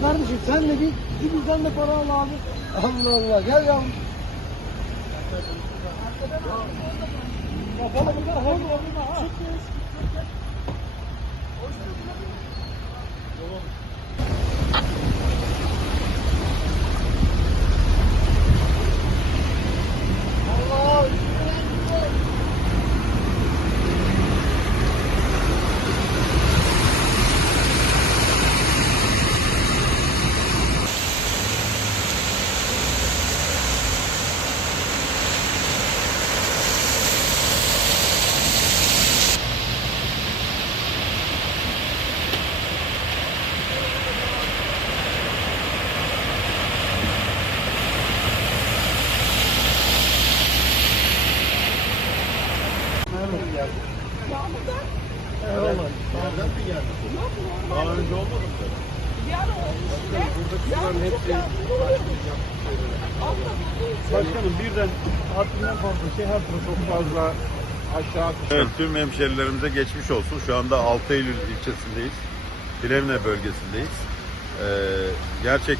Kardeşim sen de bir bizden de para al abi. Allah Allah gel yavrum. Kapalı bir tarafa ha. Nereden mi geldin? Daha önce olmadı mı? Buradakilerin hepsi başkanım birden haddinden fazla her tarafı çok fazla aşağı. Evet, tüm hemşerilerimize geçmiş olsun. Şu anda 6 Eylül ilçesindeyiz. Plevne bölgesindeyiz. Gerçekten